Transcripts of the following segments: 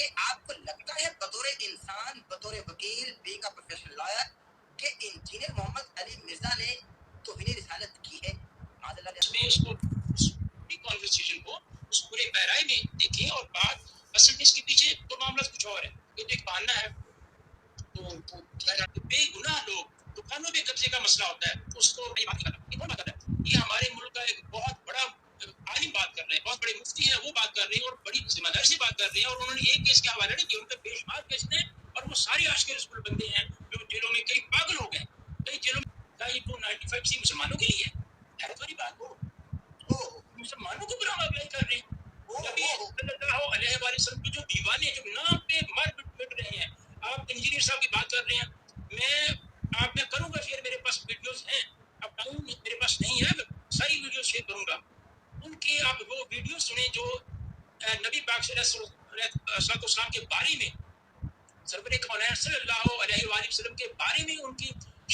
کہ آپ کو لگتا ہے بطور انسان، بطور وکیل، بینگ اے پروفیشنل لائر، کہ انجینئر محمد علی مرزا نے توہین رسالت کی ہے؟ اس کو پوری کانورسیشن کو اس پورے پیرائی میں دیکھیں اور بات اصل میں اس کے پیچھے تو معاملہ کچھ اور ہے. یہ تو ایک بہانہ ہے. تو بے گناہ لوگ دکانوں پہ قبضے کا مسئلہ ہوتا ہے اس کو نہیں بات کرتا. یہ ہمارے ملک کا ایک بہت بڑا عالم بات کر رہے ہیں، بہت بڑے مفتی ہیں، وہ بات کر رہے ہیں اور بڑی ذمہ داری سے بات کر رہے ہیں. اور انہوں نے ایک کیس کے حوالے نہیں کیا، ان کا بے شمار کیس ہیں اور وہ سارے عاشق رسول بندے ہیں جو جیلوں میں کئی پاگل ہو گئے. کئی جیلوں میں 295 سی مسلمانوں کے لیے ہے تو بات ہو مسلمانوں کو برا اپلائی کر رہے ہیں. نبی صلی اللہ علیہ وآلہ وسلم کے جو دیوانے جو نام پہ مر پٹ رہے ہیں، آپ انجینئر صاحب کی بات کر رہے ہیں. میں کروں گا شیئر، میرے پاس ویڈیوز ہیں، اب ٹائم میرے پاس نہیں ہے، ساری ویڈیوز شیئر کروں گا. ان کی آپ وہ ویڈیو سنیں جو نبی پاک صلی اللہ علیہ وسلم کے بارے میں، سرور کونین صلی اللہ علیہ وآلہ وسلم کے بارے میں، ان کی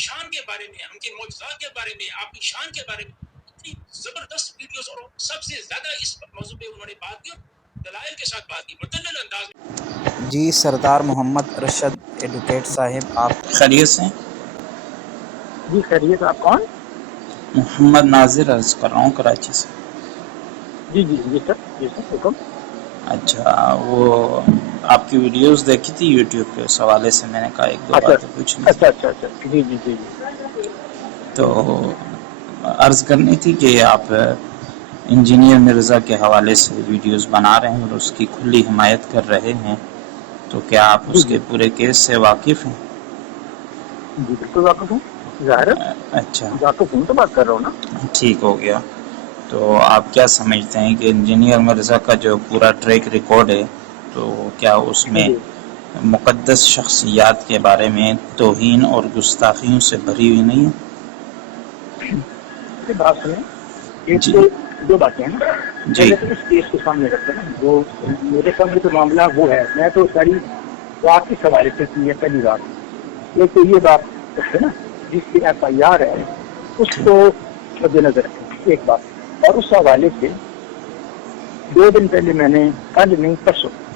شان کے بارے میں، ان کے معجزات کے بارے میں، آپ کی شان کے بارے میں اتنی زبردست ویڈیوز، اور سب سے زیادہ اس موضوع پہ انہوں نے بات کی اور دلائل کے ساتھ بات کی مدلل انداز میں. جی سردار محمد رشد ایڈوکیٹ صاحب، آپ خیریت سے؟ جی خیریت. آپ کون؟ محمد ناظر عرض کر رہا ہوں کراچی سے. جی جی جی سر، جی سر حکم. اچھا، وہ آپ کی ویڈیوز دیکھی تھی یوٹیوب پہ، اس حوالے سے میں نے کہا ایک دو باتیں پوچھنی تھی. اچھا جی جی جی جی. تو عرض کرنی تھی کہ آپ انجینئر مرزا کے حوالے سے ویڈیوز بنا رہے ہیں اور اس کی کھلی حمایت کر رہے ہیں، تو کیا آپ جی اس جی کے پورے کیس سے واقف ہیں؟ جی بالکل واقف ہوں، ظاہر ہے اچھا واقف ہوں تو بات کر رہا ہوں نا. ٹھیک ہو گیا. تو آپ کیا سمجھتے ہیں کہ انجینئر مرزا کا جو پورا ٹریک ریکارڈ ہے، تو کیا اس میں جی مقدس شخصیات کے بارے میں توہین اور گستاخیوں سے بھری ہوئی نہیں ہے؟ یہ بات سنیں، ایک جی تو دو باتیں ہیں نا. جی پہلے تو اس کیس کو سامنے رکھتے ہیں نا، جو میرے سامنے تو معاملہ وہ ہے، میں تو ساری بات کس حوالے سے کی ہے. پہلی بات ایک تو یہ بات ہے نا، جس کی ایف آئی آر ہے اس ٹھیک. کو مد نظر رکھیں، ایک بات. اور اس حوالے سے 2 دن پہلے میں نے، کل نہیں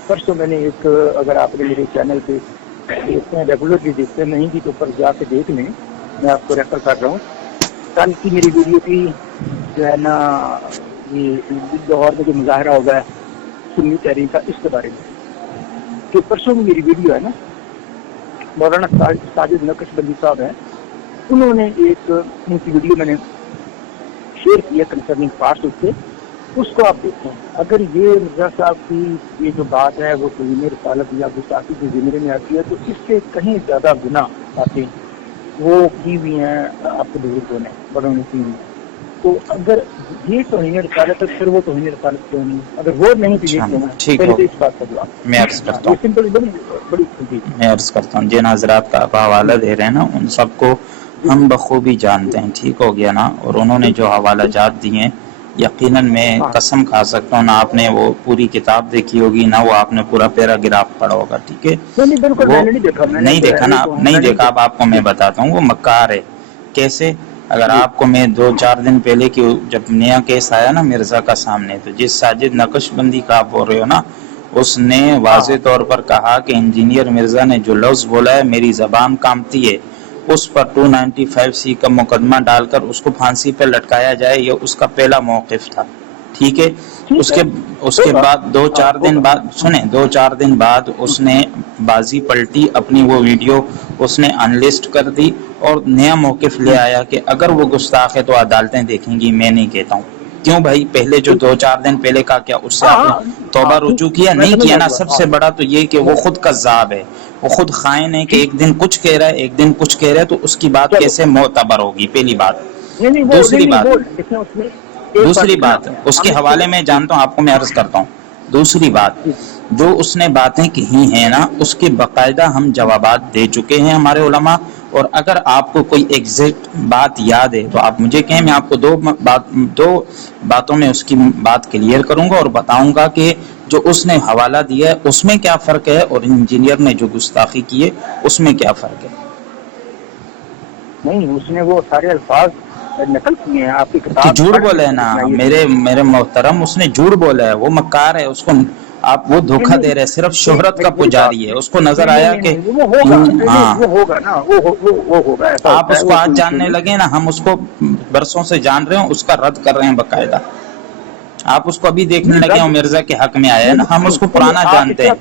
پرسوں میں نے ایک، اگر آپ نے میرے چینل پہ دیکھتے ہیں ریگولرلی دیکھتے ہیں، نہیں بھی تو پر جا کے دیکھ لیں، میں آپ کو ریفر کر رہا ہوں. کل کی میری ویڈیو کی جو ہے نا، یہ لاہور میں جو مظاہرہ ہوگا ہے سنی تحریک کا، اس کے بارے میں جو پرسوں میں میری ویڈیو ہے نا، مولانا ساجد نقش بندی صاحب ہیں، انہوں نے ایک ان کی ویڈیو میں نے شیئر کیا کنسرننگ پارٹس اس سے، اس کو آپ دیکھیں. اگر یہ مرزا صاحب کی یہ جو بات ہے وہ توہین رسالت یا گستاخی کے زمرے میں آتی ہے، تو اس سے کہیں زیادہ گناہ باتیں وہ کی ہوئی ہیں آپ کے بزرگوں نے، بڑوں نے کی ہوئی. تو اگر یہ توہین رسالت ہے پھر وہ توہین رسالت کیوں نہیں؟ اگر وہ نہیں تو یہ اچھا کیوں ہے؟ ٹھیک پہلے ہو تو گیا. اس بات کا جواب. میں عرض کرتا یہ ہوں سمپل بڑی میں عرض کرتا ہوں جن حضرات کا آپ حوالہ جی دے رہے ہیں نا، ان سب کو جی ہم بخوبی جانتے ہیں. ٹھیک ہو گیا نا؟ اور انہوں نے جو حوالہ بالکل. جات دیے، یقیناً میں ہاں قسم کھا سکتا ہوں، نہ آپ نے وہ پوری کتاب دیکھی ہوگی، نہ وہ آپ نے پورا پیراگراف پڑھا ہوگا. ٹھیک ہے، نہیں بالکل وہ میں نے نہیں دیکھا، میں نے نہیں تو دیکھا ہے نا، تو آپ نہیں میں نے دیکھا. اب آپ کو میں جی بتاتا ہوں وہ مکار ہے کیسے. اگر جی آپ کو میں 2-4 دن پہلے کی جب نیا کیس آیا نا مرزا کا سامنے، تو جس ساجد نقش بندی کا آپ بول رہے ہو نا، اس نے ہاں واضح طور پر کہا کہ انجینئر مرزا نے جو لفظ بولا ہے میری زبان کامتی ہے، اس پر 295 کا مقدمہ ڈال کر اس کو پھانسی پہ لٹکایا جائے، یہ اس کا پہلا موقف تھا. ٹھیک ہے. ٹھیک ہے، اس کے ہوگا. بعد دو ہاں چار دن ہوگا. بعد سنیں، 2-4 دن بعد اس نے بازی پلٹی، اپنی وہ ویڈیو اس نے انلسٹ کر دی اور نیا موقف لے آیا کہ اگر وہ گستاخ ہے تو عدالتیں دیکھیں گی، میں نہیں کہتا ہوں. کیوں بھائی؟ پہلے جو ٹھیک ہے. 2-4 دن پہلے کا کیا اس سے ہاں آپ نے ہاں توبہ ہاں ٹھیک، رجوع کیا؟ میں نہیں سمجھ کیا رہا نا. ہوں سب بات. سے ہاں بڑا تو یہ کہ وہ نہیں خود کذاب ہے، وہ خود خائن ہے کہ ٹھیک. ایک دن کچھ کہہ رہا ہے ایک دن کچھ کہہ رہا ہے، تو اس کی بات چلو کیسے معتبر ہوگی؟ پہلی بات. نہیں وہ دوسری نہیں بات وہ دیکھیں اس میں ایک بات دوسری دیکھیں نا بات آپ نے، اس ہم کے اس کو حوالے میں جی جانتا ہوں، آپ کو میں عرض کرتا ہوں. دوسری بات، جی جو اس نے باتیں کہی ہیں نا، اس کے باقاعدہ ہم جوابات دے چکے ہیں ہمارے علماء. اور اگر آپ کو کوئی ایگزیکٹ بات یاد ہے تو آپ مجھے کہیں، میں آپ کو دو باتوں میں اس کی بات کلیئر کروں گا اور بتاؤں گا کہ جو اس نے حوالہ دیا ہے اس میں کیا فرق ہے اور انجینئر نے جو گستاخی کی ہے اس میں کیا فرق ہے. نہیں اس نے وہ سارے الفاظ نقل کیے ہیں، آپ کی تو کتاب جھوٹ پڑھ کے بولے نا سنائیے. میرے محترم، اس نے جھوٹ بولا ہے، وہ مکار ہے. اس کو آپ وہ دھوکہ دے رہے، صرف شہرت کا پجاری ہے، اس کو نظر آیا کہ وہ ہوگا نا، وہ ہوگا ایسا آپ اس کو آج جاننے لگے نا، ہم اس کو برسوں سے جان رہے ہیں، اس کا رد کر رہے ہیں باقاعدہ. آپ اس کو ابھی دیکھنے لگے اور مرزا کے حق میں آیا ہے نا، ہم اس کو پرانا جانتے ہیں.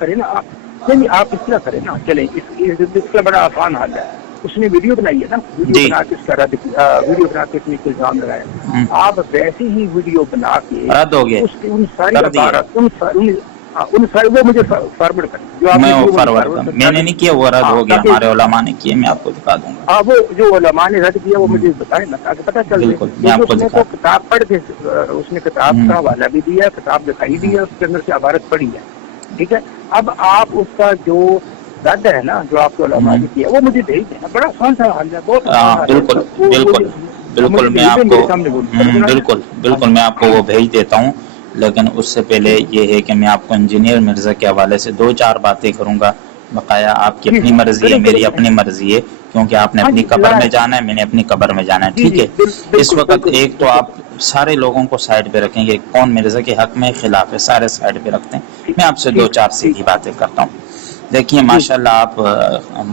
نہیں آپ اس طرح کریں نا، چلیں اس کا بڑا آسان حال ہے. اس نے ویڈیو بنائی ہے نا، ویڈیو بنا کے اس کا رد کیا، ویڈیو بنا کے اس نے الزام لگایا. آپ ویسی ہی ویڈیو بنا کے رد ہو گئے، ان ساری عبارت ان ساری وہ مجھے فارورڈ کریں. میں وہ فارورڈ کروں، میں نے نہیں کیا، وہ رد ہو گیا، ہمارے علماء نے کیے، میں آپ کو دکھا دوں گا. وہ جو علماء نے رد کیا وہ مجھے بتائیں نا، تاکہ پتہ چل جائے. اس نے تو کتاب پڑھ کے اس نے کتاب کا حوالہ بھی دیا، کتاب دکھائی دی ہے، اس کے اندر سے عبارت پڑھی ہے. ٹھیک ہے، اب آپ اس کا جو رد ہے نا، جو آپ کو علماء نے کیا، وہ مجھے بھیج دینا. بڑا آسان سا حل ہے، بہت بالکل بالکل بالکل، میں آپ کو بالکل میں آپ کو وہ بھیج دیتا ہوں. لیکن اس سے پہلے یہ ہے کہ میں آپ کو انجینئر مرزا کے حوالے سے 2-4 باتیں کروں گا. بقایا آپ کی اپنی مرضی ہے، میری اپنی مرضی ہے، کیونکہ آپ نے اپنی قبر میں جانا ہے، میں نے اپنی قبر میں جانا ہے. ٹھیک ہے، اس وقت ایک تو آپ سارے لوگوں کو سائڈ پہ رکھیں گے، کون مرزا کے حق میں خلاف ہے، سارے سائڈ پہ رکھتے ہیں. میں آپ سے 2-4 سیدھی باتیں کرتا ہوں. دیکھیے ماشاءاللہ آپ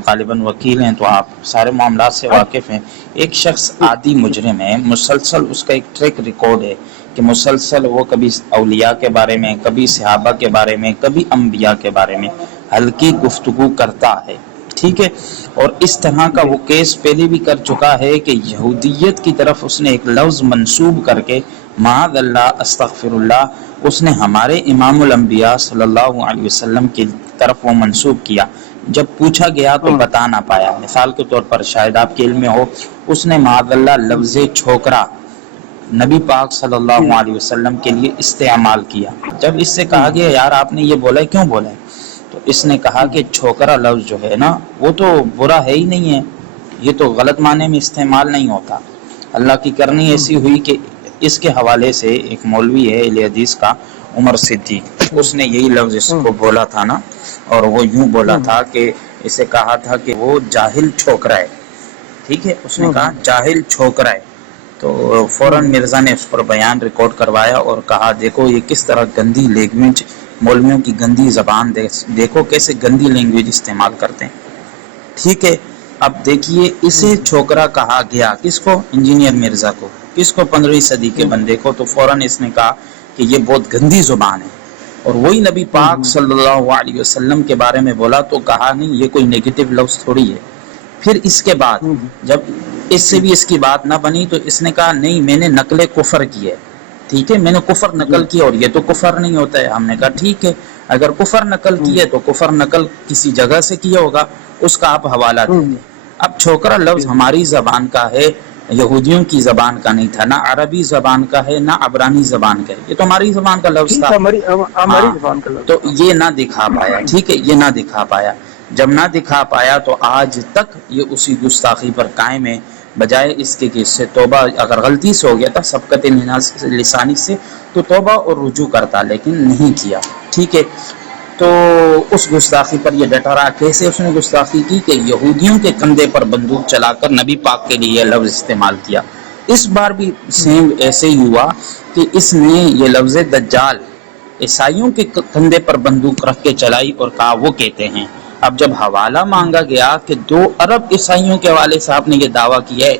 غالباً وکیل ہیں تو آپ سارے معاملات سے واقف ہیں. ایک شخص عادی مجرم ہے، مسلسل اس کا ایک ٹریک ریکارڈ ہے کہ مسلسل وہ کبھی اولیاء کے بارے میں، کبھی صحابہ کے بارے میں، کبھی انبیاء کے بارے میں ہلکی گفتگو کرتا ہے. ٹھیک ہے، اور اس طرح کا وہ کیس پہلے بھی کر چکا ہے کہ یہودیت کی طرف اس نے ایک لفظ منسوب کر کے معاذ اللہ استغفر اللہ، اس نے ہمارے امام الانبیاء صلی اللہ علیہ وسلم کی طرف وہ منسوب کیا. جب پوچھا گیا تو بتا نہ پایا. مثال کے طور پر شاید آپ کے علم میں ہو، اس نے معاذ اللہ لفظ چھوکرا نبی پاک صلی اللہ علیہ وسلم کے لیے استعمال کیا. جب اس سے کہا گیا یار آپ نے یہ بولا ہے، کیوں بولا ہے، تو اس نے کہا کہ چھوکرا لفظ جو ہے نا وہ تو برا ہے ہی نہیں ہے، یہ تو غلط معنی میں استعمال نہیں ہوتا. اللہ کی کرنی ایسی ہوئی کہ اس کے حوالے سے ایک مولوی ہے اہل حدیث کا، عمر صدیق، اس نے یہی لفظ اس کو بولا تھا نا، اور وہ یوں بولا تھا کہ اسے کہا تھا کہ وہ جاہل چھوکرا ہے. ٹھیک ہے، اس نے کہا جاہل چھوکرا ہے. تو فوراً مرزا نے اس پر بیان ریکارڈ کروایا اور کہا دیکھو یہ کس طرح گندی لینگویج، مولویوں کی گندی زبان، دیکھو کیسے گندی لینگویج استعمال کرتے ہیں. ٹھیک ہے، اب دیکھیے اسے چھوکرا کہا گیا کس کو، انجینئر مرزا کو، کس کو، 15ویں صدی کے بندے کو. تو فوراً اس نے کہا کہ یہ بہت گندی زبان ہے. اور وہی نبی پاک صلی اللہ علیہ وسلم کے بارے میں بولا تو کہا نہیں یہ کوئی نیگیٹو لفظ تھوڑی ہے. پھر اس کے بعد جب اس سے بھی اس کی بات نہ بنی تو اس نے کہا نہیں میں نے نقل کفر کی ہے. ٹھیک ہے، میں نے کفر نقل کیا اور یہ تو کفر نہیں ہوتا ہے. ہم نے کہا ٹھیک ہے، اگر کفر نقل کی ہے تو کفر نقل کسی جگہ سے کیا ہوگا، اس کا آپ حوالہ دیں گے. اب چھوکرا لفظ ہماری زبان کا ہے، یہودیوں کی زبان کا نہیں تھا، نہ عربی زبان کا ہے نہ عبرانی زبان کا ہے، یہ تو ہماری زبان کا لفظ تھا. تو یہ نہ دکھا پایا. ٹھیک ہے، یہ نہ دکھا پایا. جب نہ دکھا پایا تو آج تک یہ اسی گستاخی پر قائم ہے، بجائے اس کے کہ اس سے توبہ، اگر غلطی سے ہو گیا تھا سبقت لسانی سے تو توبہ اور رجوع کرتا، لیکن نہیں کیا. ٹھیک ہے، تو اس گستاخی پر یہ ڈٹا رہا. کیسے اس نے گستاخی کی کہ یہودیوں کے کندھے پر بندوق چلا کر نبی پاک کے لیے یہ لفظ استعمال کیا. اس بار بھی سیم ایسے ہی ہوا کہ اس نے یہ لفظ دجال عیسائیوں کے کندھے پر بندوق رکھ کے چلائی اور کہا وہ کہتے ہیں. اب جب حوالہ مانگا گیا کہ 2 ارب عیسائیوں کے حوالے سے آپ نے یہ دعویٰ کیا ہے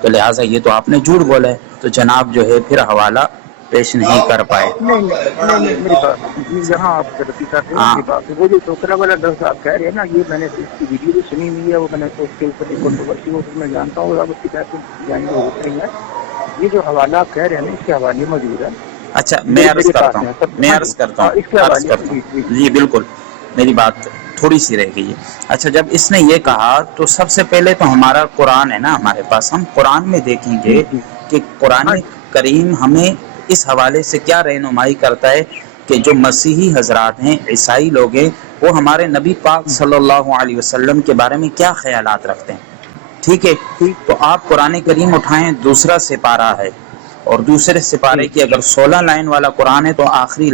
تو لہٰذا یہ تو آپ نے جھوٹ بولا ہے، تو جناب جو ہے پھر حوالہ پیش نہیں کر پائے. میری بات یہاں آپ غلطی کرتے ہیں. وہ جو چھوکرا والا لفظ آپ کہہ رہے ہیں نا، یہ میں نے اس کی ویڈیو بھی سنی ہوئی ہے، وہ میں نے اس کے اوپر کنٹروورسی ہو میں جانتا ہوں، اب اس کی بات جاننے ہو رہی ہے. یہ جو حوالہ آپ کہہ رہے ہیں نا، اس کے حوالے موجود ہے. اچھا میں عرض کرتا ہوں جی بالکل، میری بات تھوڑی سی رہ گئی ہے. اچھا جب اس نے یہ کہا تو سب سے پہلے تو ہمارا قرآن ہے نا ہمارے پاس، ہم قرآن میں دیکھیں گے کہ قرآن کریم ہمیں اس حوالے سے کیا رہنمائی کرتا ہے کہ جو مسیحی حضرات ہیں، عیسائی لوگ ہیں، وہ ہمارے نبی پاک صلی اللہ علیہ وسلم کے بارے میں کیا خیالات رکھتے ہیں. ٹھیک ہے، تو آپ قرآن کریم اٹھائیں، 2 سپارہ ہے، اور دوسرے سپارے کی اگر 16 لائن والا قرآن ہے تو آخری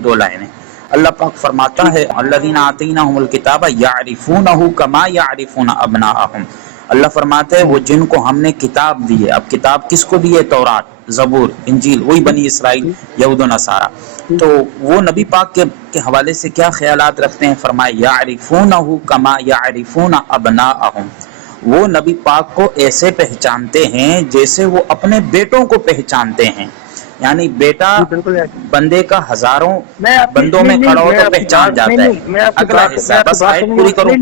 2 لائنیں اللہ پاک فرماتا ہے الذین آتیناہم الکتاب یعرفونہ کما یعرفون ابناءہم. اللہ فرماتا ہے وہ جن کو ہم نے کتاب دی ہے. اب کتاب کس کو دی ہے؟ تورات، زبور، انجیل، وہی بنی اسرائیل، یہود و نصارہ. تو وہ نبی پاک کے حوالے سے کیا خیالات رکھتے ہیں؟ فرمائے یعرفونہ کما یعرفون ابناءہم، وہ نبی پاک کو ایسے پہچانتے ہیں جیسے وہ اپنے بیٹوں کو پہچانتے ہیں، یعنی بیٹا بندے کا ہزاروں بندوں میں کھڑا ہو تو پہچان جاتا ہے۔ اگلا حصہ بس آیت پوری کروں،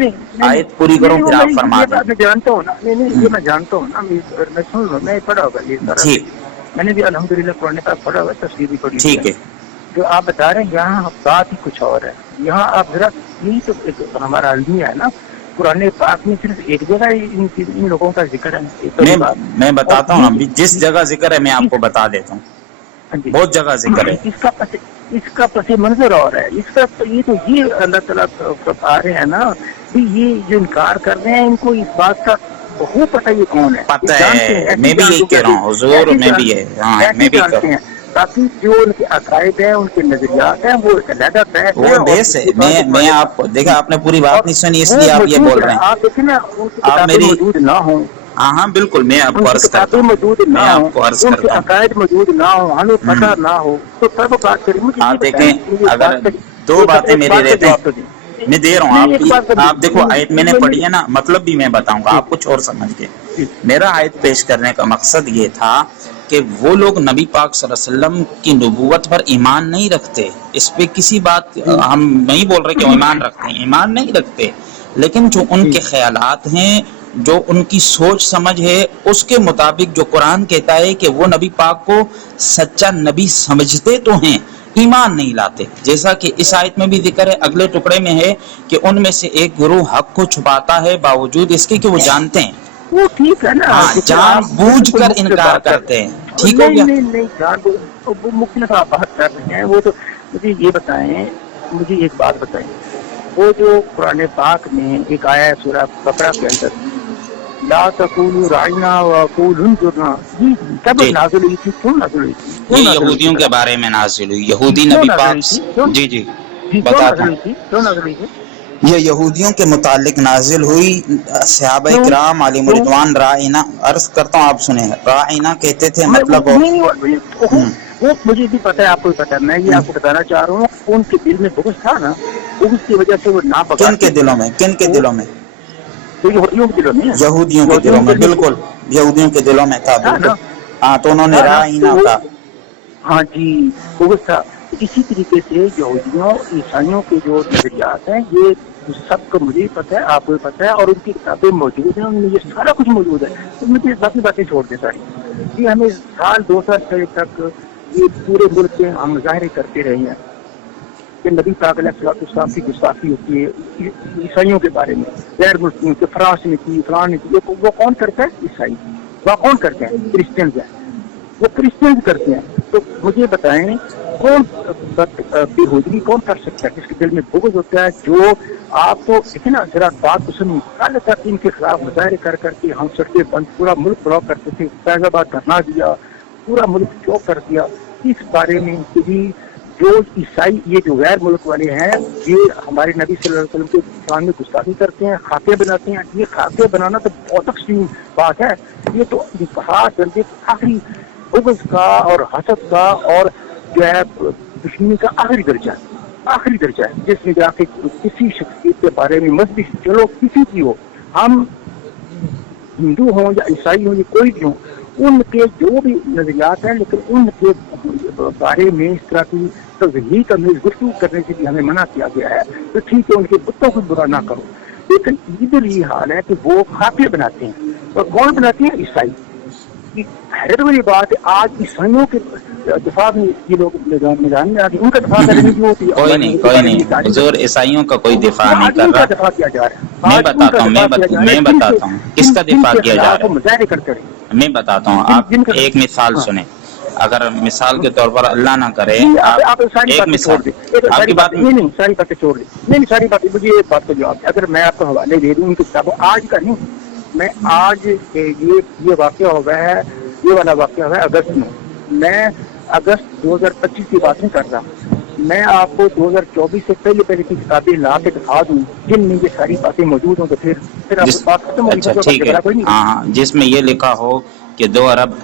آیت پوری کروں پھر آپ فرما دیں۔ میں جانتا ہوں نا، یہ میں جانتا ہوں نا، میں سن لوں، میں پڑھا ہوگا یہ سارا، جی میں نے بھی الحمدللہ قرآن پاک پڑھا ہوا، تفسیر بھی پڑھی، ٹھیک ہے۔ جو آپ بتا رہے ہیں یہاں بات ہی کچھ اور ہے۔ یہاں آپ ذرا یہی تو ہمارا المیہ ہے نا، قرآن پاک میں صرف ایک جگہ ان لوگوں کا ذکر ہے۔ میں بتاتا ہوں ابھی جس جگہ ذکر ہے میں آپ کو بتا دیتا ہوں، بہت جگہ ذکر ہے۔ اس کا پس منظر اور ہے، اس کا یہ اللہ تعالیٰ آ رہے ہیں نا، یہ جو انکار کر رہے ہیں ان کو اس بات کا بہت پتہ یہ کون ہے، پتہ ہے، میں بھی یہی کہہ رہا ہوں حضور، میں بھی ہے، ہاں میں بھی کہہ رہا ہوں، تاکہ جو ان کے عقائد ہیں، ان کے نظریات ہیں، وہ علیحدہ بحث ہے۔ وہ بیس ہے، میں آپ کو دیکھا، آپ نے پوری بات نہیں سنی اس لیے آپ یہ بول رہے ہیں۔ آپ دیکھیں نا، ان کی آپ کتابیں موجود نہ ہوں، ہاں بالکل، میں آپ کو عرض کرتا ہوں، موجود نہ میں ہوں، آپ کو عرض ان کے کرتا ہوں، عقائد موجود نہ ہوں، ہمیں پتہ نہ ہو تو سب بات کریں۔ مجھے آپ دیکھیں اگر دو باتیں میری رہتے ہیں، میں دے رہا ہوں، آپ دیکھو آیت میں نے پڑھی ہے نا، مطلب بھی میں بتاؤں گا، آپ کچھ اور سمجھ گئے۔ میرا آیت پیش کرنے کا مقصد یہ تھا کہ وہ لوگ نبی پاک صلی اللہ علیہ وسلم کی نبوت پر ایمان نہیں رکھتے، اس پہ کسی بات ہم نہیں بول رہے کہ وہ ایمان رکھتے ہیں، ایمان نہیں رکھتے، لیکن جو ان کے خیالات ہیں، جو ان کی سوچ سمجھ ہے، اس کے مطابق جو قرآن کہتا ہے کہ وہ نبی پاک کو سچا نبی سمجھتے تو ہیں، ایمان نہیں لاتے، جیسا کہ اس آیت میں بھی ذکر ہے، اگلے ٹکڑے میں ہے کہ ان میں سے ایک گروہ حق کو چھپاتا ہے باوجود اس کے کہ وہ جانتے ہیں، وہ ٹھیک ہے نا، ہاں جان بوجھ کر انکار کرتے ہیں، ٹھیک ہو گیا؟ نہیں جان وہ مختلف آپ بات کر رہے ہیں، وہ تو مجھے یہ بتائیں، مجھے ایک بات بتائیں، وہ جو قرآن پاک میں ایک آیا ہے سورہ بقرہ کے اندر، لا تقولوا راعنا وقولوا انظرنا، یہ کب نازل ہوئی تھی، کیوں نازل ہوئی تھی؟ یہ یہودیوں کے بارے میں نازل ہوئی، یہودی نبی پاک، جی بتاتا ہوں، کیوں نازل ہوئی تھی؟ یہ یہودیوں کے متعلق نازل ہوئی، صحابہ کرام علیہم رضوان رائنا، عرض کرتا ہوں آپ سنیں، رائنا کہتے تھے، مطلب وہ مجھے بھی پتا ہے، آپ کو بھی پتا ہے، میں یہ آپ کو بتانا چاہ رہا ہوں، ان کے دل میں بغض تھا نا، بغض کی وجہ سے وہ نہ پکا۔ کن کے دلوں میں؟ کن کے دلوں میں؟ یہودیوں کے دلوں میں، یہودیوں کے دلوں میں، بالکل یہودیوں کے دلوں میں تھا، بالکل ہاں، تو انہوں نے رائنا کہا، ہاں جی بغض تھا۔ اسی طریقے سے یہودیوں عیسائیوں کے جو نظریات ہیں، یہ سب کو مجھے پتہ ہے، آپ کو بھی پتہ ہے، اور ان کی کتابیں موجود ہیں، ان میں یہ سارا کچھ موجود ہے، تو مجھے باقی باتیں چھوڑ دیں ساری۔ یہ ہمیں سال 2 سال پہلے تک یہ پورے ملک میں ہم مظاہرے کرتے رہے ہیں کہ نبی پاک علیہ السلام کی گستاخی ہوتی ہے عیسائیوں کے بارے میں، غیر مسلموں کے، فرانس نے کی، فلان نے کی، وہ کون کرتا ہے؟ عیسائی۔ وہ کون کرتے ہیں؟ کرسچنز ہیں، وہ کرسچنز کرتے ہیں۔ تو مجھے بتائیں کون بےہودگی کون کر سکتا ہے جس کے دل میں بغض ہوتا ہے؟ جو آپ تو دیکھیں نا، ذرا بات کو سنیں، کل تک ان کے خلاف مظاہرے کر کے ہم سڑکیں بند، پورا ملک بلاک کرتے تھے، فیض آباد دھرنا دیا، پورا ملک چوک کر دیا۔ اس بارے میں بھی جو عیسائی، یہ جو غیر ملک والے ہیں، یہ ہمارے نبی صلی اللہ علیہ وسلم کے شان میں گستاخی کرتے ہیں، خاکے بناتے ہیں۔ یہ خاکے بنانا تو بہت ایکسٹریم بات ہے، یہ تو انتہا درجے آخری بغض کا اور حسد کا اور جو ہے دشمنی کا آخری درجہ ہے، جس میں جا کے کسی شخصیت کے بارے میں مذہبی، چلو کسی کی ہو، ہم ہندو ہوں یا عیسائی ہوں یا کوئی بھی ہوں، ان کے جو بھی نظریات ہیں، لیکن ان کے بارے میں اس طرح کی تضحیق کرنے، گفتگو کرنے سے بھی ہمیں منع کیا گیا ہے۔ تو ٹھیک ہے، ان کے بتوں کو برا نہ کرو، لیکن ادھر یہ حال ہے کہ وہ خاکے بناتے ہیں، اور کون بناتے ہیں؟ عیسائی۔ حیرت والی بات ہے، آج عیسائیوں کے دفاع میں یہ لوگ میدان میں آ گئے، ان کا دفاع کرنے کی ضرورت ہے؟ کوئی نہیں، حضور عیسائیوں کا کوئی دفاع نہیں کر رہا، دفاع کیا جا رہا ہے، میں بتاتا ہوں کس کا دفاع کیا جا رہا ہے، مظاہرے کرتے ہیں۔ میں بتاتا ہوں، آپ ایک مثال سنیں، اگر مثال کے طور پر اللہ نہ کرے، آپ ساری باتیں چھوڑ دیں، ساری باتیں نہیں، ساری باتیں چھوڑ دیں، نہیں ساری باتیں، مجھے ایک بات کا جواب، اگر میں آپ کو حوالے دے دوں ان کی کتابوں، آج کا نہیں، میں آج یہ واقعہ ہو گیا ہے، یہ والا واقعہ ہوا ہے اگست میں اگست 2025 کی بات نہیں کر رہا، میں آپ کو 2024 سے پہلے کی کتابیں لا کے دکھا دوں جن میں یہ ساری باتیں موجود ہوں، تو پھر آپ بات ختم ہوگی۔ اچھا ٹھیک ہے، ہاں جس میں یہ لکھا ہو کہ 2 ارب